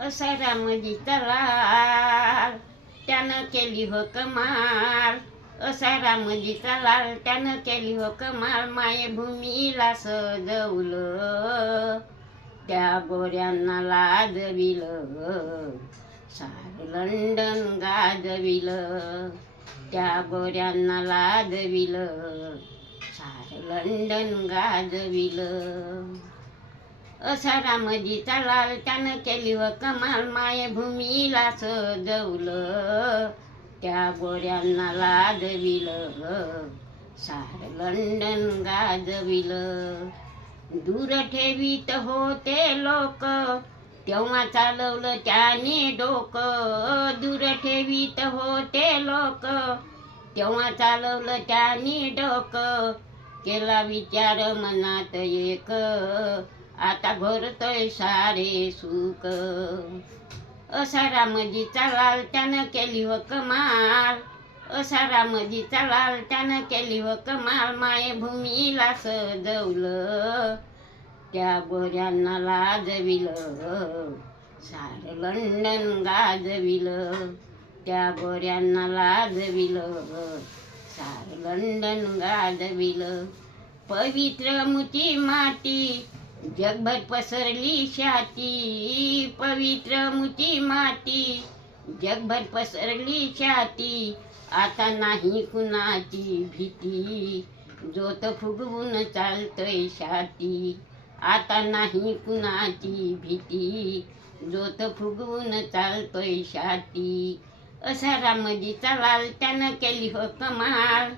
असा रामजीचा लाल त्यानं केली हो कमाल. असा रामजीचा लाल त्यानं केली हो कमाल. मायभूमीला सजवलं त्या गोऱ्यांना लाजविलं. सारं लंडन गाजविलं त्या गोऱ्यांना लाजविलं. सारं लंडन गाजविलं. असा रामजीचा लाल त्यानं केली व कमाल. मायभूमीला सजवलं त्या गोऱ्यांना लाजविलं. सारं लंडन गाजविलं. दूर ठेवीत होते लोक तेव्हा चालवलं त्याने डोकं. दूर ठेवीत होते लोक तेव्हा चालवलं त्याने डोकं. केला विचार मनात एक आता घोरतोय सारे सुख. असा रामजीचा लाल त्यानं केली व कमाल. असा रामजीचा लाल त्यानं केली व कमाल. मायभूमीला सजवलं त्या गोऱ्यांना लाजविलं. सारं लंडन गाजविलं त्या गोऱ्यांना लाजविलं. सारं लंडन गाजविलं. पवित्र मुठी माती जगभर पसरली शाती. पवित्र मुठी माती जगभर पसरली शाती. आता नाही कुणाची भीती जोत फुगवून चालतोय छाती. आता नाही कुणाची भीती जोत फुगवून चालतोय छाती. असा रामजीचा लाल त्यानं केली हो कमाल.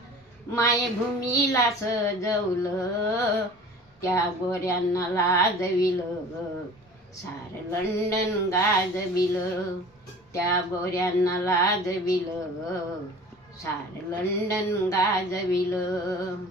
मायभूमीला सजवलं त्या गोऱ्यांना लाजविलं. सारं लंडन गाजविलं त्या गोऱ्यांना लाजविलं. सारं लंडन गाजविलं.